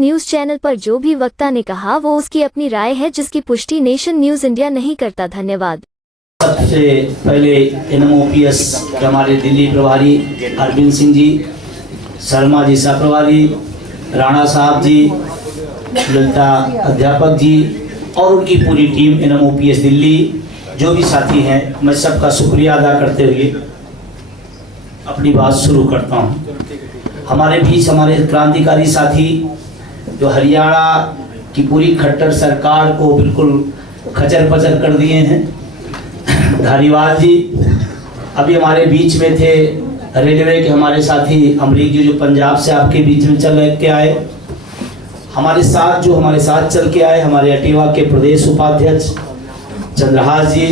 News channel पर जो भी वक्ता ने कहा वो उसकी अपनी राय है, जिसकी पुष्टि नेशन न्यूज इंडिया नहीं करता। धन्यवाद। सबसे पहले NMOPS के हमारे दिल्ली प्रभारी अरविंद सिंह जी, शर्मा जी सह प्रभारी, राणा साहब जी, ललिता अध्यापक जी और उनकी पूरी टीम NMOPS दिल्ली, जो भी साथी हैं, मैं सबका शुक्रिया अदा करते हुए अपनी बात शुरू करता हूं। हमारे बीच हमारे क्रांतिकारी साथी जो हरियाणा की पूरी खट्टर सरकार को बिल्कुल खचर पचर कर दिए हैं, धारीवाल जी अभी हमारे बीच में थे। रेलवे के हमारे साथी अमरीक जी जो पंजाब से आपके बीच में चल के आए, हमारे साथ चल के आए हमारे अटेवा के प्रदेश उपाध्यक्ष चंद्रहास जी,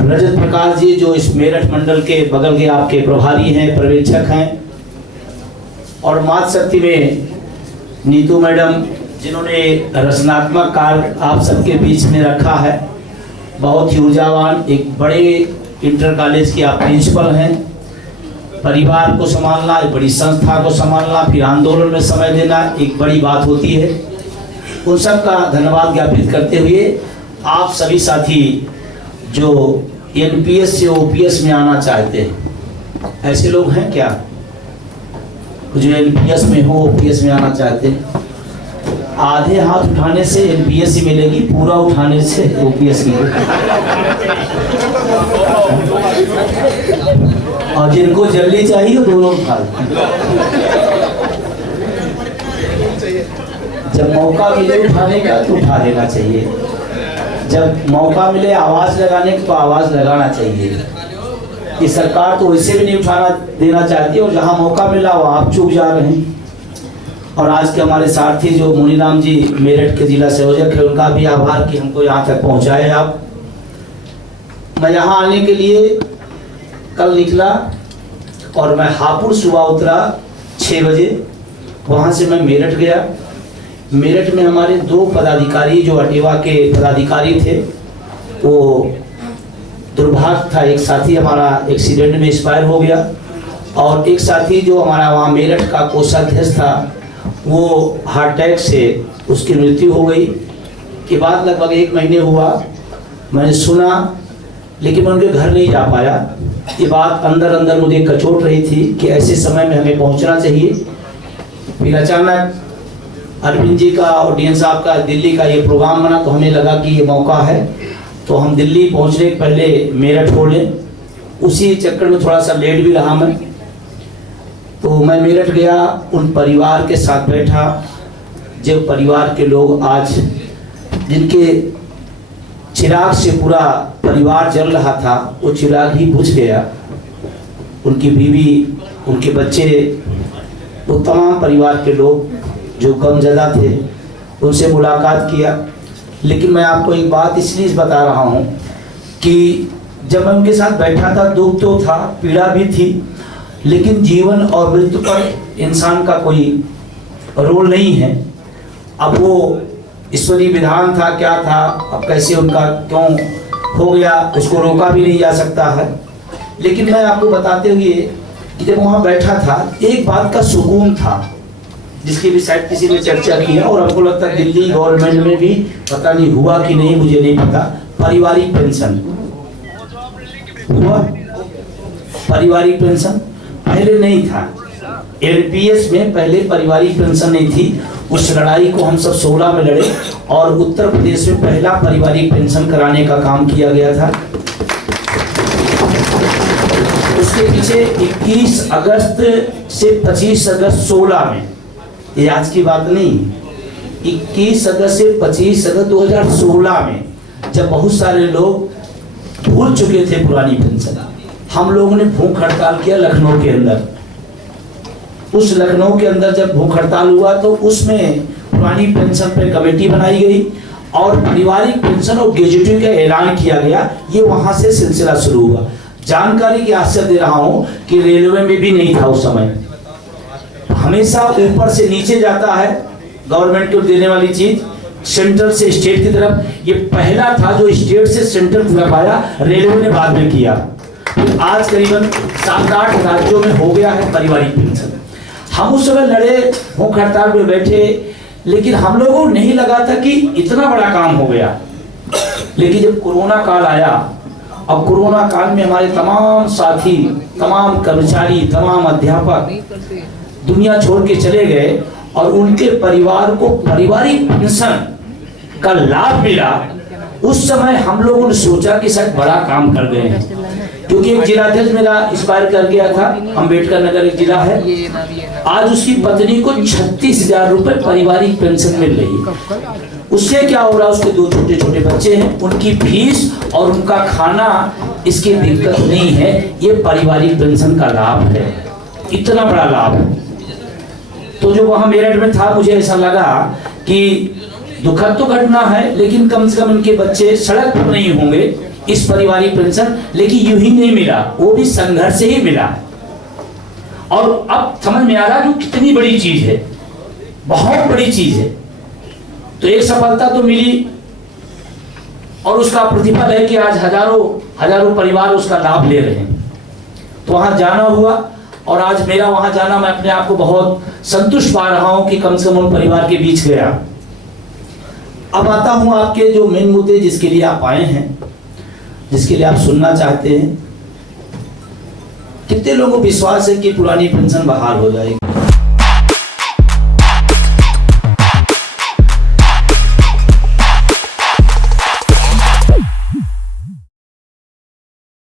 रजत प्रकाश जी जो इस मेरठ मंडल के बगल के आपके प्रभारी हैं, पर्यवेक्षक हैं, और मातृशक्ति में नीतू मैडम जिन्होंने रचनात्मक कार्य आप सबके बीच में रखा है, बहुत ही ऊर्जावान, एक बड़े इंटर कॉलेज के आप प्रिंसिपल हैं। परिवार को संभालना, एक बड़ी संस्था को संभालना, फिर आंदोलन में समय देना एक बड़ी बात होती है। उन सब का धन्यवाद ज्ञापित करते हुए आप सभी साथी जो NPS से OPS में आना चाहते हैं, ऐसे लोग हैं क्या जो NPS में हो OPS में आना चाहते हैं? आधे हाथ उठाने से NPS ही मिलेगी, पूरा उठाने से OPS मिलेगी। और जिनको जल्दी चाहिए दोनों उठा लो। जब मौका मिले उठाने का तो उठा लेना चाहिए, जब मौका मिले आवाज लगाने की तो आवाज लगाना चाहिए। ये सरकार तो वैसे भी नहीं उठाना देना चाहती, और जहां मौका मिला वो आप चूक जा रहे हैं। और आज के हमारे साथी जो मुनीराम जी मेरठ के जिला संयोजक है, उनका भी आभार कि हमको यहाँ तक पहुँचाए आप। मैं यहाँ आने के लिए कल निकला और मैं हापुड़ सुबह उतरा 6 बजे, वहाँ से मैं मेरठ गया। मेरठ में हमारे 2 पदाधिकारी जो अटेवा के पदाधिकारी थे, वो दुर्भाग्य था, एक साथी हमारा एक्सीडेंट में एक्सपायर हो गया, और एक साथी जो हमारा वहाँ मेरठ का कोषाध्यक्ष था वो हार्ट अटैक से उसकी मृत्यु हो गई। के बाद लगभग 1 महीने हुआ, मैंने सुना, लेकिन मैं उनके घर नहीं जा पाया। ये बात अंदर अंदर मुझे कचोट रही थी कि ऐसे समय में हमें पहुंचना चाहिए। फिर अचानक अरविंद जी का और DN साहब का दिल्ली का ये प्रोग्राम बना, तो हमें लगा कि ये मौका है, तो हम दिल्ली पहुंचने के पहले मेरठ हो लें। उसी चक्कर में थोड़ा सा लेट भी रहा मैं, तो मैं मेरठ गया, उन परिवार के साथ बैठा, जो परिवार के लोग आज जिनके चिराग से पूरा परिवार जल रहा था, वो चिराग ही बुझ गया। उनकी बीवी, उनके बच्चे, वो तमाम परिवार के लोग जो गमज़दा थे, उनसे मुलाकात किया। लेकिन मैं आपको एक बात इसलिए बता रहा हूँ कि जब मैं उनके साथ बैठा था, दुख तो था, पीड़ा भी थी, लेकिन जीवन और मृत्यु पर इंसान का कोई रोल नहीं है। अब वो ईश्वरीय विधान था, क्या था, अब कैसे उनका क्यों हो गया, उसको रोका भी नहीं जा सकता है। लेकिन मैं आपको बताते हुए कि जब वहाँ बैठा था, एक बात का सुकून था, जिसकी भी शायद किसी ने चर्चा की है, और हमको लगता है दिल्ली गवर्नमेंट में भी पता नहीं हुआ कि नहीं, मुझे नहीं पता। पारिवारिक पेंशन हुआ, पारिवारिक पेंशन पहले नहीं था। NPS में पहले पारिवारिक पेंशन नहीं थी। उस लड़ाई को हम सब 16 में लड़े, और उत्तर प्रदेश में पहला पारिवारिक पेंशन कराने का काम किया गया था। उसके पीछे 21 अगस्त से 25 अगस्त 16 में, ये आज की बात नहीं, 21 अगस्त से 25 अगस्त 2016 में, जब बहुत सारे लोग भूल चुके थे पुरानी पेंशन, हम लोगों ने भूख हड़ताल किया लखनऊ के अंदर। उस लखनऊ के अंदर जब भूख हड़ताल हुआ, तो उसमें पुरानी पेंशन पे कमेटी बनाई गई, और पारिवारिक पेंशन और गेजेटिंग का ऐलान किया गया। ये वहां से सिलसिला शुरू हुआ। जानकारी की आशा दे रहा हूं कि रेलवे में भी नहीं था उस समय। हमेशा ऊपर से नीचे जाता है गवर्नमेंट को देने वाली चीज, सेंट्रल से स्टेट की तरफ। ये पहला था जो स्टेट से सेंट्रल की तरफ आया, रेलवे ने बाद में किया। आज करीबन 7-8 राज्यों में हो गया है पारिवारिक पेंशन। हम उस समय लड़े, भूख हड़ताल पे बैठे, लेकिन हम लोगों को नहीं लगा था कि इतना बड़ा काम हो गया। लेकिन जब कोरोना काल आया, अब कोरोना काल में हमारे तमाम साथी, तमाम कर्मचारी, तमाम अध्यापक दुनिया छोड़ के चले गए और उनके परिवार को पारिवारिक पेंशन का लाभ मिला। उस समय हम लोगों ने सोचा कि शायद बड़ा काम कर गए हैं, क्योंकि एक जिलाध्यक्ष मेरा एक्सपायर कर गया था, अम्बेडकर नगर एक जिला है, आज उसकी पत्नी को 36,000 रुपए पारिवारिक पेंशन मिल रही है। उससे क्या हो रहा है, उसके 2 छोटे छोटे बच्चे हैं, उनकी फीस और उनका खाना, इसकी दिक्कत नहीं है। ये पारिवारिक पेंशन का लाभ है, इतना बड़ा लाभ है। तो जो वहां मेरठ में था, मुझे ऐसा लगा कि दुखद तो घटना है, लेकिन कम से कम इनके बच्चे सड़क पर नहीं होंगे इस पारिवारिक पेंशन। लेकिन यूं ही नहीं मिला, वो भी संघर्ष से ही मिला। और अब समझ में आ रहा है कितनी बड़ी चीज है, बहुत बड़ी चीज है। तो एक सफलता तो मिली और उसका प्रतिफल है कि आज हजारों परिवार उसका लाभ ले रहे हैं। तो वहां जाना हुआ और आज मेरा वहां जाना, मैं अपने आप को बहुत संतुष्ट पा रहा हूं कि कम से कम परिवार के बीच गया। अब आता हूं आपके जो मेन मुद्दे जिसके लिए आप आए हैं, जिसके लिए आप सुनना चाहते हैं। कितने लोगों को विश्वास है कि पुरानी पेंशन बहाल हो जाएगी?